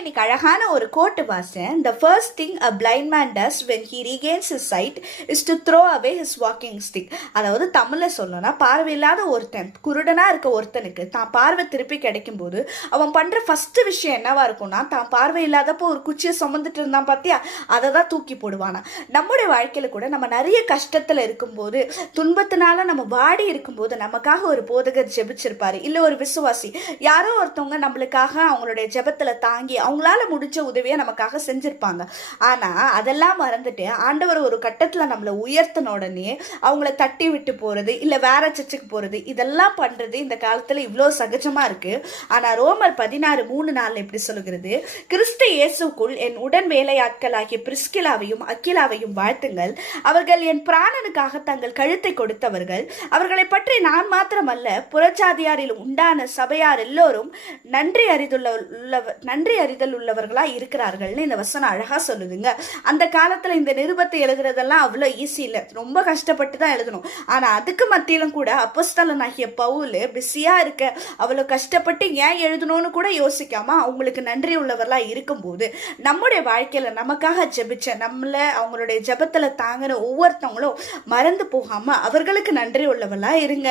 இன்னைக்கு அழகான ஒரு கோட்டு வாசேன். The first thing a blind man does when he regains his sight is to throw away his walking stick. அதாவது தமிழ்ல சொல்லணும்னா, பார்வையில்லாத ஒருத்தன், குருடனா இருக்க ஒருத்தனுக்கு தான் பார்வை திருப்பி கிடைக்கும் போது அவன் பண்ற ஃபர்ஸ்ட் விஷயம் என்னவா இருக்கும்னா, தான் பார்வை இல்லாதப்போ ஒரு குச்சியை சுமந்துட்டு இருந்தான் பாத்தியா, அதை தான் தூக்கி போடுவானா. நம்முடைய வாழ்க்கையில கூட நம்ம நிறைய கஷ்டத்துல இருக்கும்போது, துன்பத்தினால நம்ம வாடி இருக்கும்போது நமக்காக ஒரு போதகர் ஜெபிச்சிருப்பாரு, இல்ல ஒரு விசுவாசி யாரோ ஒருத்தவங்க நம்மளுக்காக அவங்களுடைய ஜெபத்துல தாங்கி அவங்களால முடிச்ச உதவியை நமக்காக செஞ்சிருப்பாங்க. ஆனா அதெல்லாம் மறந்துட்டு ஆண்டவர் ஒரு கட்டத்துல நம்மளை உயர்த்தின உடனே அவங்கள தட்டி விட்டு போறது, இல்ல வேற சர்ச்சுக்கு போறது, இதெல்லாம் பண்றது இந்த காலத்துல இவ்வளோ சகஜமா இருக்கு. ஆனா ரோமர் 16:3 எப்படி சொல்லுகிறது, கிறிஸ்து இயேசுக்குள் என் உடன் வேலையாட்களாகிய பிரிஸ்கிலாவையும் அக்கிலாவையும் வாழ்த்துங்கள். அவர்கள் என் பிராணனுக்காக தங்கள் கழுத்தை கொடுத்தவர்கள். அவர்களை பற்றி நான் மாத்திரமல்ல, புறஜாதியாரில் உண்டான சபையார் எல்லோரும் நன்றி அறிதல் உள்ளவர்களா இருக்கிறார்கள்னு இந்த வசனம் அழகா சொல்லுதுங்க. அந்த காலத்துல இந்த நிருபத்தை எழுதுறதெல்லாம் அவ்வளவு ஈஸி இல்லை, ரொம்ப கஷ்டப்பட்டு தான் எழுதணும். ஆனா அதுக்கு மத்தியிலும் கூட அப்போஸ்தலனாகிய பவுல் பிஸியா இருக்க அவ்வளவு கஷ்டப்பட்டு ஏன் எழுதணும்னு கூட யோசிக்காம அவங்களுக்கு நன்றி உள்ளவர்களா இருக்கும்போது, நம்முடைய வாழ்க்கையில நமக்காக ஜெபிச்ச, நம்மள அவங்களுடைய ஜெபத்துல தாங்கின ஒவ்வொருத்தவங்களும் மறந்து போகாம அவர்களுக்கு நன்றி உள்ளவர்களா இருங்க.